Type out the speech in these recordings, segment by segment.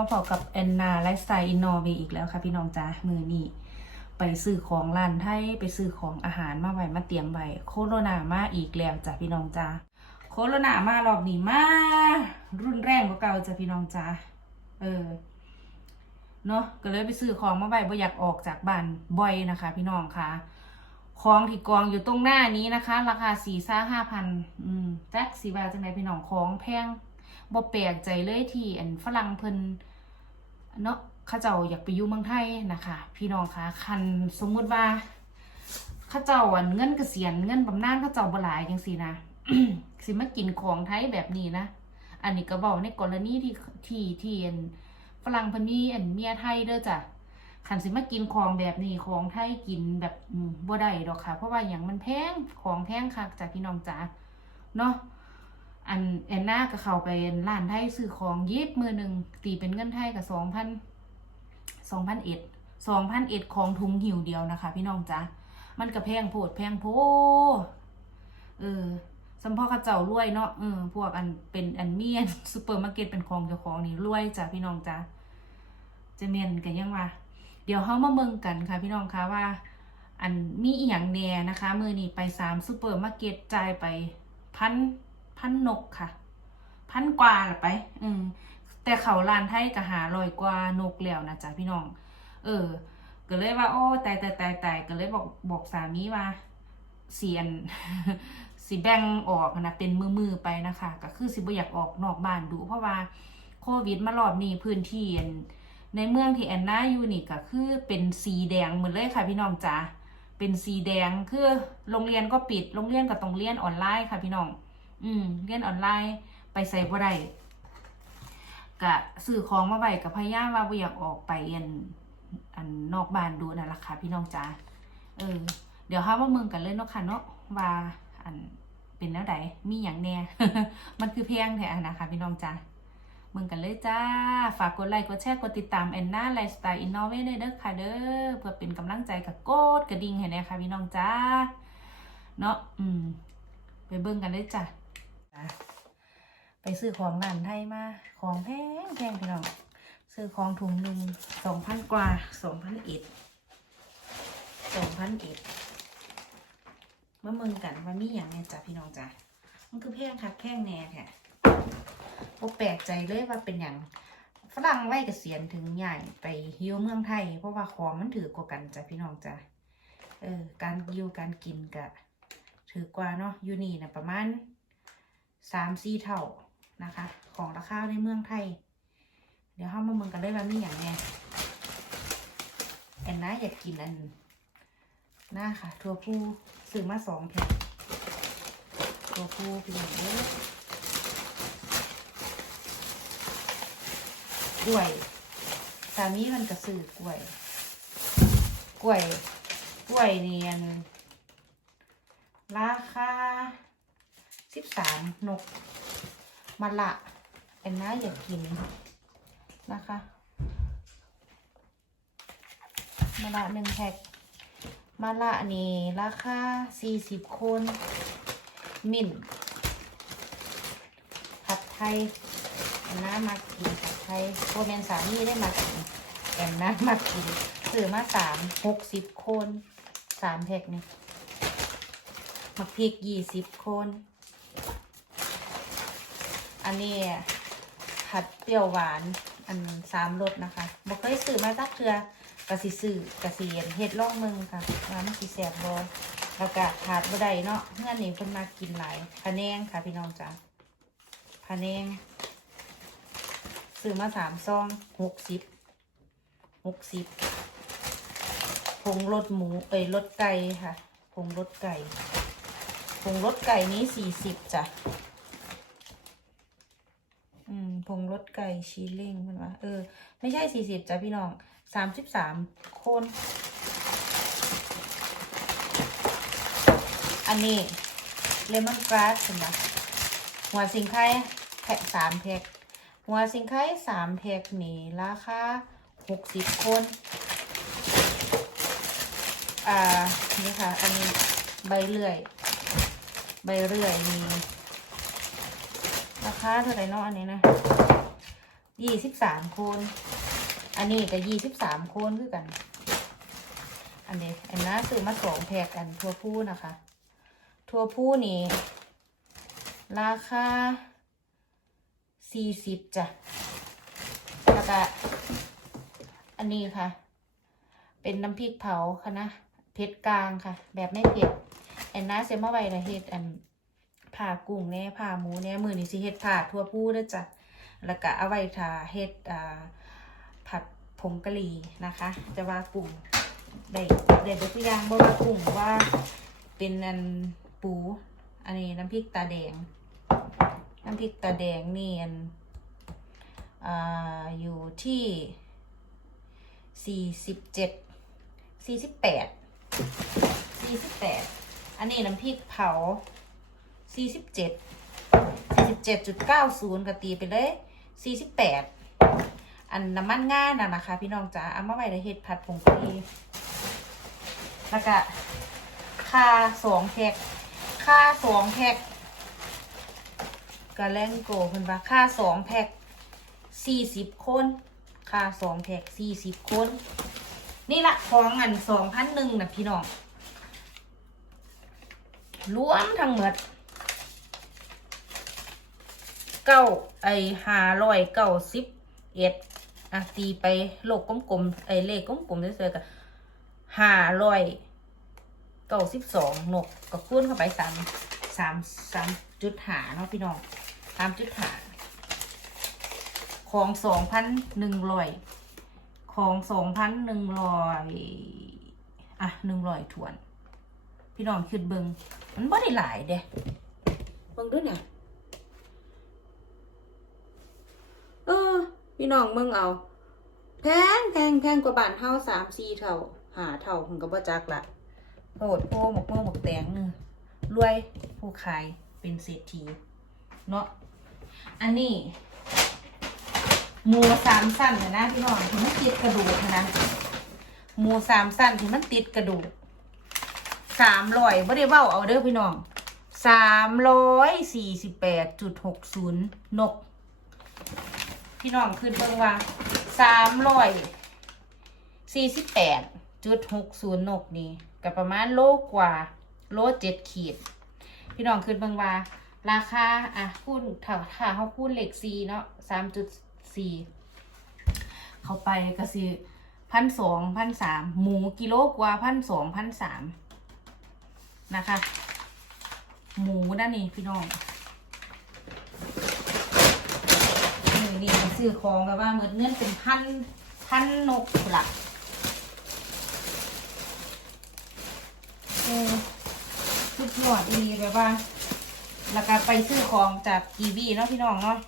มาพบกับแอนนาไลฟ์สไตล์อินนอร์เวย์อีกแล้วค่ะพี่น้องจ้ามือนี่ไปซื้อของร้านไทยไปซื้อของอาหารมาไว้มาเตรียมไว้โคโรนามาอีกแล้วจ้ะพี่น้องจ้าโคโรนามารอบนี้มารุนแรงกว่าเก่าจ้ะพี่น้องจ้าเออเนาะก็เลยไปซื้อของมาไว้บ่อยากออกจากบ้านบ่อยนะคะ พี่น้องค่ะของที่กองอยู่ตรงหน้านี้นะคะ ราคาสี่ซ่าห้าพันอืมแจ็คสีบาจังไหนพี่น้องของแพงบ่แปลกใจเลยที่อันฝรั่งเพิ่น เนาะข้าเจ้าอยากไปอยู่เมืองไทยนะคะ พี่น้องคะคันสมมุติว่าข้าเจ้าอันเงินเกษียณเงินบำนาญข้าเจ้าบ่หลายจังซี่นะสิมากินของไทยแบบนี้นะอันนี้ก็บอกในกรณีที่ที่ที่อันฝรั่งพิ่นมีอันเมียไทยเด้อจ้ะขันสิมากินของแบบนี้ของไทยกินแบบบ่ได้ดอกค่ะ เพราะว่าอย่างมันแพงของแพงคักจากพี่น้องจ๋าเนาะ อันแอนนาก็เข้าไปร้านไทยซื้อของยิบมือหนึ่งตีเป็นเงินไทยกับสองพันสองพันเอ็ดสองพันเอ็ดของถุงหิวเดียวนะคะ พี่น้องจ๋ามันก็แพงโพดแพงโพเออสมพ่อข้าเจ้ารวยเนาะเออพวกอันเป็นอันเมียนซูเปอร์มาร์เก็ตเป็นของเจ้าของนี่รวยจ้ะพี่น้องจ๋าจะเมียนกันยังว่าเดี๋ยวเขามาเมืองกันค่ะ พี่น้องคะว่า อันมีอีหยังแน่นะคะ มือนี้ไปสามซูเปอร์มาร์เก็ตจ่ายไปพัน พันนกค่ะ พันกว่าละไป อืม แต่เขาลานไทยก็หาลอยกว่านกแล้วนะจ๊ะพี่น้อง เออ ก็เลยว่า โอ้ตายตายตายตายก็เลยบอกบอกสามีว่าเสียนสิแบ่งออกนะเป็นมือมือๆไปนะคะ ก็คือสิบ่อยากออกนอกบ้านดู เพราะว่าโควิดมารอบนี้พื้นที่ในเมืองที่แอนนาอยู่นี่ก็คือเป็นสีแดงหมดเลยค่ะพี่น้องจ๋าเป็นสีแดงคือโรงเรียนก็ปิดโรงเรียนก็ต้องเรียนออนไลน์ค่ะพี่น้อง อืมเรียนออนไลน์ไปใส่บ่ได้กะสื่อของมาไว้กับพยายามว่าบ่อยากออกไปอันอันนอกบ้านดูนั่นแหละค่ะพี่น้องจ๋าเออ เดี๋ยวเฮามาเมืองกันเลยเนาะค่ะเนาะว่าอันเป็นแล้วใดมีอย่างแน่ มันคือแพงแท้นะคะพี่น้องจ๋าเมืองกันเลยจ้า ฝากกดไลค์ กดแชร์ กดติดตามแอนนาไลฟ์สไตล์อินโนเวทเด้อค่ะเด้อ เพื่อเป็นกำลังใจกับโกดกระดิ่งให้แน่ค่ะพี่น้องจ้า เนาะ อืม ไปเบิ่งกันเลยจ้าะไปซื้อของร้านไทยมาของแพงแพงพี่น้องซื้อของถุงหนึ่งสองพันกว่าสองพันเอ็ดสองพันเอ็ดมาเมืองกันว่ามีอย่างเนี่ยจ้ะพี่น้องจ้ะมันคือแพงคักแพงแน่แท้บ่แปลกใจเลยว่าเป็นอย่างฝรั่งวัยเกษียณถึงใหญ่ไปยูเมืองไทย เพราะว่าของมันถือกว่ากันจ้ะพี่น้องจ้ะเออการอยู่การกินกะถือกว่าเนาะยูนี่นะประมาณ สามสี่เท่านะคะ ของราคาในเมืองไทย เดี๋ยวเข้ามาเมืองกันเลยว่ามีอย่างแน่แอนนาอยากกินอันน่าค่ะทัวผู้ซื้อมาสองแผ่นทัวผู้เป็นอย่างเด้อกล้วยสามีมันก็ซื้อกล้วย กล้วย กล้วยเนียนราคา สิบสามนกมะละแอนน่าอยากกินนะคะมะละหนึ่งแพ็คมะละนี่ราคาสี่สิบคนมิ่นผัดไทยแอนนามากินผัดไทยโคเมนสามีได้มากินแอนนามากินซื้อมาสามหกสิบคนสามแพ็คนี่มักพริกยี่สิบคน อันนี้ผัดเปรี้ยวหวานอันสามรสนะคะบ่เคยซื้อมาจักเทือกระสิซื้อกระสิเฮ็ดล่องมึงค่ะว่ามันสิแซ่บบ่แล้วก็ขาดบ่ได้เนาะเงื่อนนี่เพิ่นมากินหลายพะแนงค่ะพี่น้องจ้ะพะแนงซื้อมาสามซองหกสิบหกสิบผงรสหมูเอ้ยรสไก่ค่ะผงรสไก่ผงรสไก่นี้สี่สิบจ้ะ อืมผงรสไก่ชีเล้งมันวะเออ ไม่ใช่สี่สิบจ้ะพี่น้องสามสิบสามคน อันนี้เลมอนกราสเห็นไหมหัวสิงไข่แพ็คสามแพ็คหัวสิงไข่สามแพ็คนี่ราคาหกสิบคน อ่า นี่ค่ะ อันนี้ใบเลื่อย ใบเลื่อยมี คาเท่าไหร่เนาะอันนี้นะยี่สิบสามคนอันนี้ก็ยี่สิบสามคนคือกัน อันนี้อันนั้นซื้อมาสองแพกกันทั่วผู้นะคะ ทั่วผู้นี่ ราคาสี่สิบจ้ะแล้วก็อันนี้ค่ะ เป็นน้ำพริกเผาค่ะนะเผ็ดกลางค่ะ แบบไม่เผ็ดแอนนาเซมาไว้ละเฮ็ดอัน ผ่ากุ้งแน่ผ่าหมูแน่มือนี่สิเฮ็ดผ่าทั่วผู้เด้อจ้ะแล้วก็เอาไว้ทาเฮ็ดอ่าผัดผงกะหรี่นะคะ จะว่ากุ้งได้ได้เบิดทุกอย่างบ่ว่ากุ้งว่าเป็นอันปู อันนี้น้ำพริกตาแดง น้ำพริกตาแดงนี่อันอ่าอยู่ที่สี่สิบเจ็ดสี่สิบแปดสี่สิบแปดอันนี้น้ำพริกเผา สี่สิบเจ็ดสี่สิบเจ็ดจุดเก้าศูนย์ก็ตีไปเลยสี่สิบแปดอันน้ำมันง่ายน่ะนะคะ พี่น้องจ๋าเอามาไว้ในเห็ดผัดผงกะหรี่แล้วก็ค่าสองแพ็คค่าสองแพ็คกาแลงโกเพิ่นว่าค่าสองแพ็คสี่สิบคนค่าสองแพ็คสี่สิบคนนี่ละของอันสองพันหนึ่งนะพี่น้องรวมทั้งหมด เก้าไอห้าร้อยเก้าสิบเอ็ดอะตีไปโลกกลมๆไอเลขกลมๆเฉยๆกับห้าร้อยเก้าสิบสองนกก็คูณเข้าไปสามสามสามจุดหาเนาะพี่น้องสามจุดหาของสองพันหนึ่งร้อยของสองพันหนึ่งร้อยอะหนึ่งร้อยถวน พี่น้องคิดเบิงมันไม่ได้หลายเด้เบิงด้วยเนี่ยเออ พี่น้องเบิงเอา แพงแพงแพงกว่าบ้านเฮาสามสี่เท่าหาเท่าผมก็บ่จักละโพดโพหมกโม่หมกแตงเนึงรวยผู้ขายเป็นเศรษฐีเนาะอันนี้หมูสามสั้นเนี่ยนะพี่น้องที่มันติดกระดูกนะหมูสามสั้นที่มันติดกระดูกสามร้อยไม่ได้เบ้าเอาเด้อพี่น้องสามร้อยสี่สิบแปดจุดหกศูนย์นก พี่น้องขึ้นเบิ่งว่าสามร้อยสี่สิบแปดจุดหกศูนย์นกนี่กับประมาณโลกว่าโลเจ็ดขีด พี่น้องขึ้นเบิ่งว่าราคาอะคูณถ้าถ้าเขาคูณเหลขสี่เนาะสามจุดสี่เข้าไปก็สิพันสองพันสามหมูกิโลกว่าพันสองพันสามนะคะ หมูด้านนี้พี่น้อง นี่นี่ซื้อของแบบว่าเหมือนเงินเป็นพันพันนกหลักเออสุดยอดดีแบบว่า แล้วก็ไปซื้อของจากกีวีเนาะพี่น้องเนาะ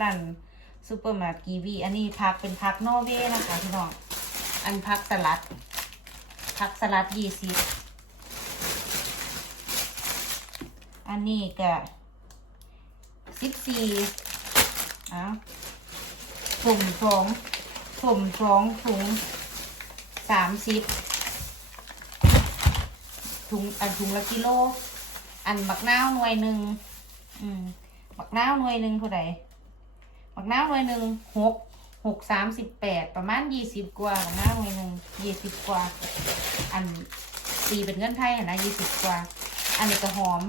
ร้านซูเปอร์มาร์ทกีวีอันนี้พักเป็นพักนอเวนะคะพี่น้อง อันพักสลัด พักสลัดยี่สิบอันนี้ก็สิบสี่ อ้าวถุงสองถุงสองถุงสามสิบถุงอันถุงละกิโล อันบักนาวหน่วยหนึ่งอืมบักนาวหน่วยหนึ่งเท่าไหร่บักนาวหน่วยหนึ่งหกหกสามสิบแปดประมาณยี่สิบกว่าบักนาวหน่วยหนึ่งยี่สิบกว่า อันตีเป็นเงินไทยอะนะยี่สิบกว่า อันนี้ก็หอม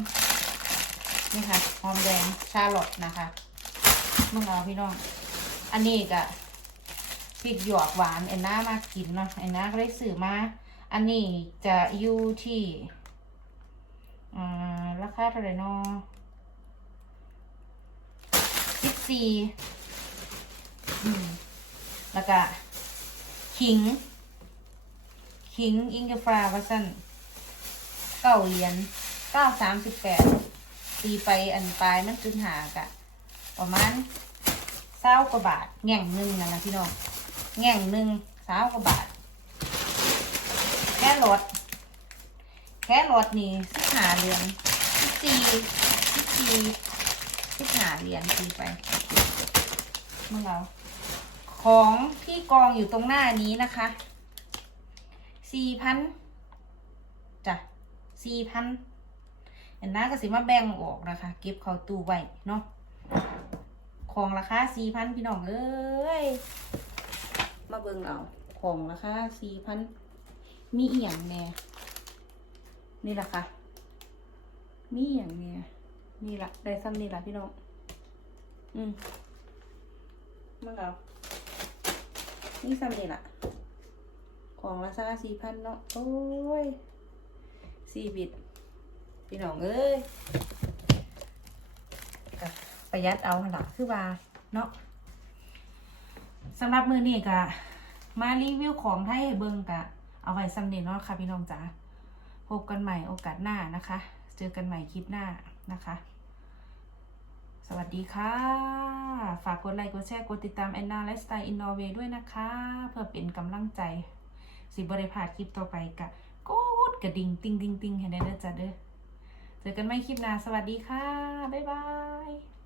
นี่ค่ะหอมแดงชาลอตนะคะ มึงเอาพี่น้อง อันนี้ก็พริกหยวกหวานเอ็นน่ามากินเนาะเอ็นน่าก็ได้สื่อมา อันนี้จะอยู่ที่ราคาเท่าไหร่เนาะสิบสี่แล้วก็ขิง ขิงอิงกาฟราวัสันเก้าเหรียญเก้าสามสิบแปดตีไปอันปลายมันจุนหากะ ประมาณเศร้ากว่าบาทแง่งหนึ่งนะนะพี่น้องแง่งหนึ่งเศร้ากว่าบาท แค่รถแค่รถนี่สิบหาเหรียญสิบสี่สิบสี่สิบหาเหรียญตีไปเมื่อเราของที่กองอยู่ตรงหน้านี้นะคะสี่พันจ้ะสี่พันเห็นหน้าก็สิมาแบ่งออกนะคะ เก็บเข้าตู้ไว้เนาะ ของราคาสี่พันพี่น้องเอ้ย มาเบิ่งเอาของราคาสี่พันมีเอียงแน่นี่แหละค่ะ มีเอียงเนี่ยนี่แหละได้ซ้ำนี่แหละพี่น้อง อืมมึงเอานี่ซ้ำนี่แหละของราคาสี่พันเนาะ โอ้ยสี่บิตพี่น้องเอ้ย ประหยัดเอาหลักคือว่าเนาะสำหรับมือนี้กะมารีวิวของไทยให้เบิงกะ เอาไว้สำเร็จเนาะค่ะพี่น้องจ๋าพบกันใหม่โอกาสหน้านะคะ เจอกันใหม่คลิปหน้านะคะ สวัสดีค่ะ ฝากกดไลค์กดแชร์กดติดตามแอนนาไลฟ์สไตล์อินโนเวด้วยนะคะ เพื่อเป็นกำลังใจ สิบริพาดคลิปต่อไปกะกดกระดิ่งติงติงติงให้ได้เด้อจ้ะเด้อเจอกันใหม่คลิปหน้า สวัสดีค่ะ บ๊ายบาย